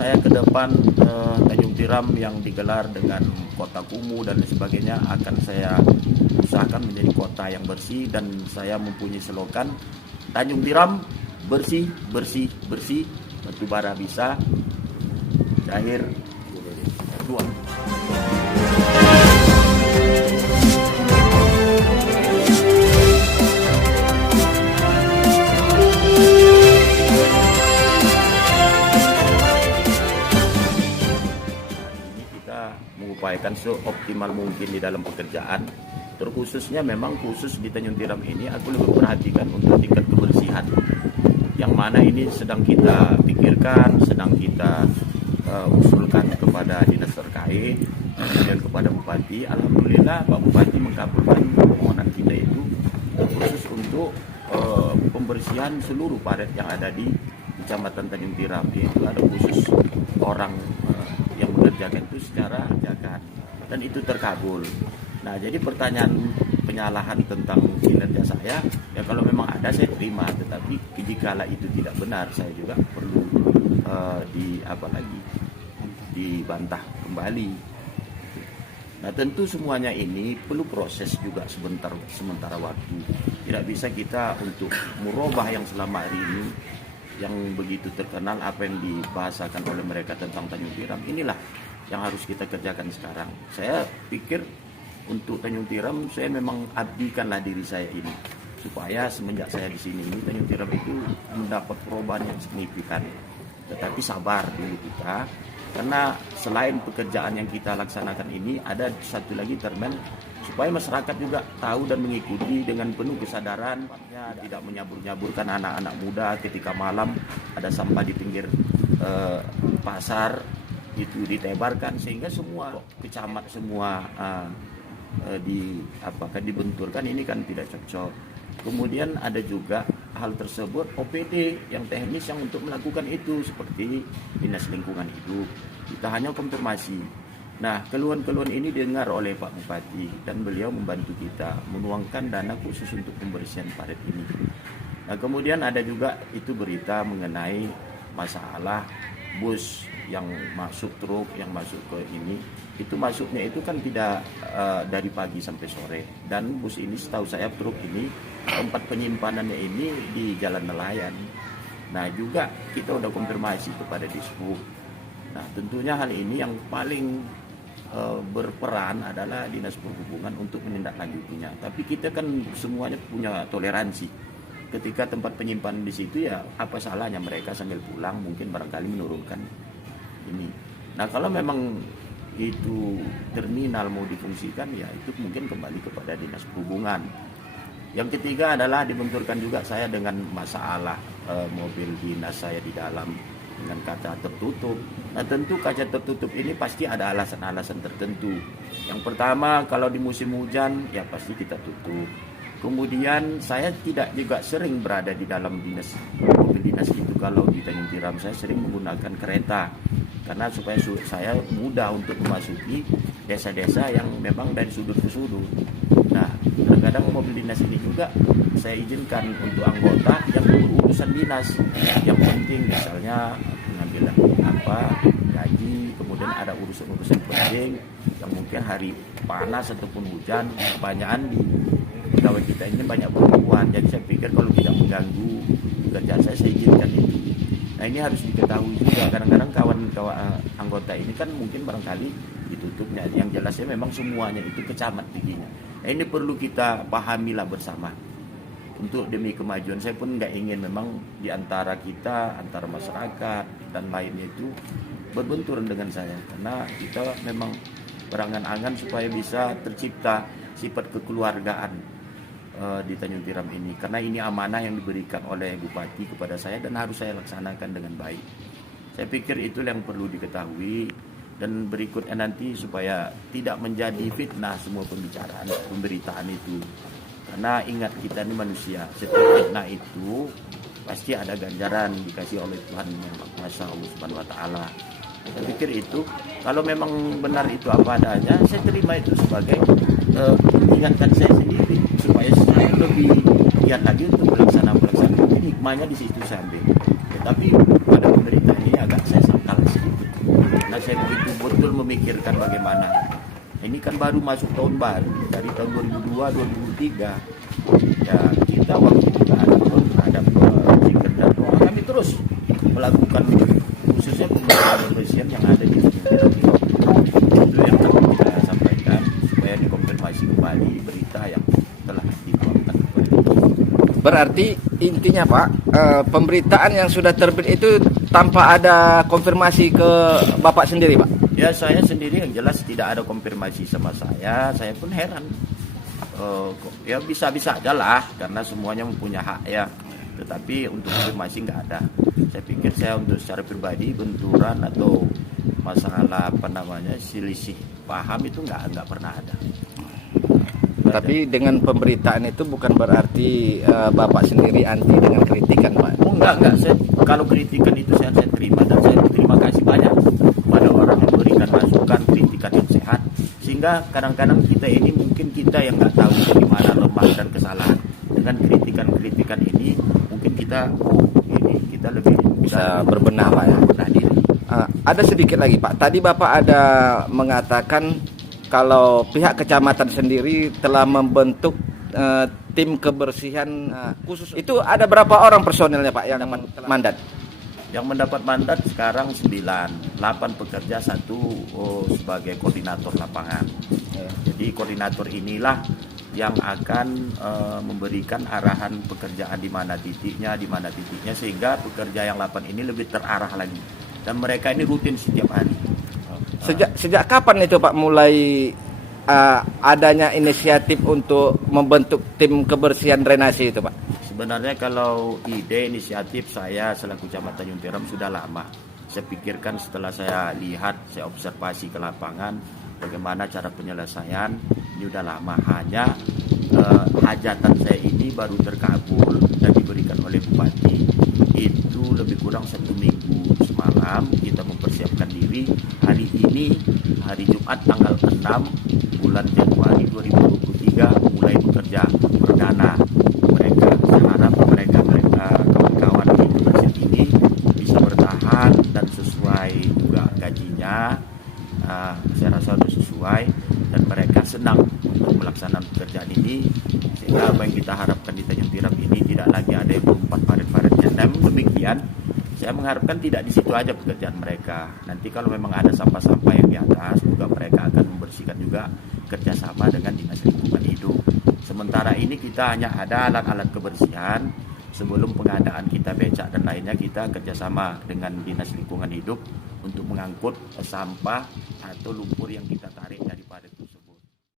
Saya ke depan Tanjung Tiram yang digelar dengan kota kumuh dan sebagainya akan saya usahakan menjadi kota yang bersih, dan saya mempunyai slogan Tanjung Tiram bersih, bersih, bersih, batu bara bisa, cair, dua. Mengupayakan seoptimal mungkin di dalam pekerjaan, terkhususnya memang khusus di Tanjung Tiram ini aku lebih perhatikan untuk tingkat kebersihan, yang mana ini sedang kita pikirkan, sedang kita usulkan kepada dinas terkait dan kepada Bupati. Alhamdulillah Pak Bupati mengabulkan permohonan kita itu khusus untuk pembersihan seluruh parit yang ada di Kecamatan Tanjung Tiram, yaitu ada khusus orang yang mengerjakan itu secara jagat, dan itu terkabul. Nah, jadi pertanyaan penyalahan tentang kinerja saya, ya kalau memang ada saya terima, tetapi jika itu tidak benar, saya juga perlu dibantah kembali. Nah, tentu semuanya ini perlu proses juga sementara waktu. Tidak bisa kita untuk merubah yang selama hari ini yang begitu terkenal, apa yang dibahasakan oleh mereka tentang Tanjung Tiram. Inilah yang harus kita kerjakan sekarang. Saya pikir untuk Tanjung Tiram saya memang abdikanlah diri saya ini, supaya semenjak saya di sini ini Tanjung Tiram itu mendapat perubahan yang signifikan. Tetapi sabar dulu kita, karena selain pekerjaan yang kita laksanakan ini, ada satu lagi termen supaya masyarakat juga tahu dan mengikuti dengan penuh kesadaran, tidak menyabur-nyaburkan anak-anak muda ketika malam ada sampah di pinggir pasar itu ditebarkan, sehingga semua kecamat semua dibenturkan. Ini kan tidak cocok. Kemudian ada juga hal tersebut OPD yang teknis yang untuk melakukan itu, seperti Dinas Lingkungan Hidup. Kita hanya konfirmasi. Nah, keluhan-keluhan ini didengar oleh Pak Bupati, dan beliau membantu kita menuangkan dana khusus untuk pembersihan parit ini. Nah, kemudian ada juga itu berita mengenai masalah bus yang masuk, truk yang masuk ke ini. Itu masuknya itu kan tidak dari pagi sampai sore, dan bus ini setahu saya, truk ini tempat penyimpanannya ini di Jalan Nelayan. Nah, juga kita udah konfirmasi kepada Dishub. Nah, tentunya hal ini yang paling berperan adalah Dinas Perhubungan untuk menindaklanjutinya. Tapi kita kan semuanya punya toleransi. Ketika tempat penyimpanan di situ, ya apa salahnya mereka sambil pulang mungkin barangkali menurunkan ini. Nah, kalau memang itu terminal mau difungsikan, ya itu mungkin kembali kepada Dinas Perhubungan. Yang ketiga adalah dibenturkan juga saya dengan masalah mobil dinas saya di dalam dengan kaca tertutup. Nah, tentu kaca tertutup ini pasti ada alasan-alasan tertentu. Yang pertama, kalau di musim hujan ya pasti kita tutup. Kemudian saya tidak juga sering berada di dalam mobil dinas itu. Kalau di Tanjung Tiram saya sering menggunakan kereta, karena supaya saya mudah untuk memasuki desa-desa yang memang dari sudut ke sudut. Nah, kadang mobil dinas ini juga saya izinkan untuk anggota yang berurusan dinas. Yang penting misalnya pengambilan gaji, kemudian ada urusan-urusan penting yang mungkin hari panas ataupun hujan, kebanyakan di pegawai kita ini banyak perempuan. Jadi saya pikir kalau tidak mengganggu pekerjaan saya izinkan itu. Nah, ini harus diketahui juga. Kadang-kadang kawan-kawan anggota ini kan mungkin barangkali ditutupnya. Yang jelasnya memang semuanya itu kecamat tingginya. Nah, ini perlu kita pahamilah bersama untuk demi kemajuan. Saya pun nggak ingin memang di antara kita, antara masyarakat dan lainnya itu berbenturan dengan saya, karena kita memang berangan-angan supaya bisa tercipta sifat kekeluargaan di Tanjung Tiram ini, karena ini amanah yang diberikan oleh Bupati kepada saya dan harus saya laksanakan dengan baik. Saya pikir itu yang perlu diketahui, dan berikutnya nanti supaya tidak menjadi fitnah semua pemberitaan itu. Karena ingat, kita ini manusia, setiap fitnah itu pasti ada ganjaran dikasih oleh Tuhan yang Maha Allah Subhanahu wa taala. Saya pikir itu, kalau memang benar itu apa adanya, saya terima itu sebagai mengingatkan saya sendiri supaya saya lebih giat lagi untuk melaksanakan hikmahnya di situ saya ambil. Tetapi pada pemerintah ini agak saya sangkal sedikit. memikirkan bagaimana. Ini kan baru masuk tahun baru dari tahun 2002 2003. Ya kita waktu juga ada zikir dan doa, kami terus melakukan khususnya pembersihan yang ada di sini. Itu yang kami kita sampaikan supaya dikonfirmasi kembali berita yang telah dikeluarkan. Berarti intinya Pak, pemberitaan yang sudah terbit itu tanpa ada konfirmasi ke Bapak sendiri Pak? Ya saya sendiri yang jelas tidak ada konfirmasi sama saya pun heran. Ya bisa-bisa aja lah karena semuanya mempunyai hak ya. Tetapi untuk konfirmasi nggak ada. Saya pikir saya untuk secara pribadi benturan atau masalah selisih paham itu nggak pernah ada. Tapi dengan pemberitaan itu bukan berarti Bapak sendiri anti dengan kritikan Pak? Oh enggak. Kalau kritikan itu saya terima dan saya terima kasih banyak kepada orang yang memberikan masukan kritikan yang sehat. Sehingga kadang-kadang kita ini mungkin kita yang nggak tahu di mana lemah dan kesalahan. Dengan kritikan ini mungkin kita lebih bisa berbenah Pak ya. Ada sedikit lagi Pak. Tadi Bapak ada mengatakan kalau pihak kecamatan sendiri telah membentuk tim kebersihan khusus. Itu ada berapa orang personilnya Pak yang dapat mandat? Yang mendapat mandat sekarang 9, 8 pekerja, 1 sebagai koordinator lapangan. Jadi koordinator inilah yang akan memberikan arahan pekerjaan di mana titiknya sehingga pekerja yang 8 ini lebih terarah lagi. Dan mereka ini rutin setiap hari. Sejak kapan itu Pak mulai adanya inisiatif untuk membentuk tim kebersihan drainase itu Pak? Sebenarnya kalau ide inisiatif saya selaku Camat Tanjung Tiram sudah lama. Saya pikirkan setelah saya lihat, saya observasi ke lapangan bagaimana cara penyelesaian, ini udah lama. Hanya hajatan saya ini baru terkabul dan diberikan oleh Bupati. Itu lebih kurang 1 minggu semalam kita mempersiapkan diri. Hari ini, hari Jumat tanggal 6 bulan Januari 2023 mulai bekerja perdana. Saya harap mereka kawan-kawan di kebersihan ini bisa bertahan dan sesuai juga gajinya. Saya rasa sudah sesuai dan mereka senang untuk melaksanakan pekerjaan ini sehingga apa yang kita harapkan di Tanjung Tiram ini tidak lagi ada yang berempat parit-paritnya. Namun demikian saya mengharapkan tidak di situ aja pekerjaan mereka. Nanti kalau memang ada sampah-sampah yang di atas juga mereka akan membersihkan juga kerjasama dengan Dinas Lingkungan Hidup. Sementara ini kita hanya ada alat-alat kebersihan. Sebelum pengadaan kita becak dan lainnya kita kerjasama dengan Dinas Lingkungan Hidup untuk mengangkut sampah atau lumpur yang kita tarik